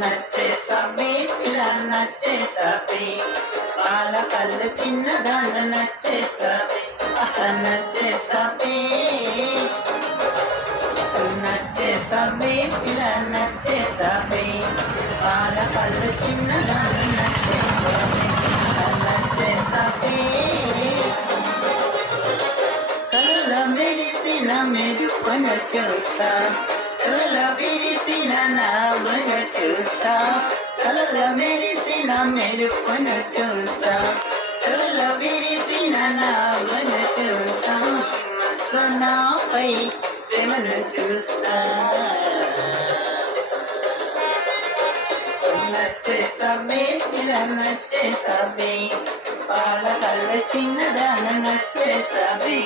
నచ్చేసావే పిల్ల నచ్చేసావే పాల కళ్ళు చిన్నదాన్ని నచ్చేసావే నచ్చేసావే నచ్చేసావే పిల్ల నచ్చేసావే పాల కళ్ళు చిన్నదాన్ని నచ్చేసావే నచ్చేసావే కళ్ళ మెరిసిన మెరుపున చూసా కళ్ళ విరిసిన నావన చూసా కళ్ళ మెరిసిన మెరుపున చూసా కళ్ళ విరిసిన నావన చూసా నాపై ప్రేమను చూసా నచ్చేసావే పిల్ల నచ్చేసావే పాల కళ్ళ చిన్నదాన నచ్చేసావే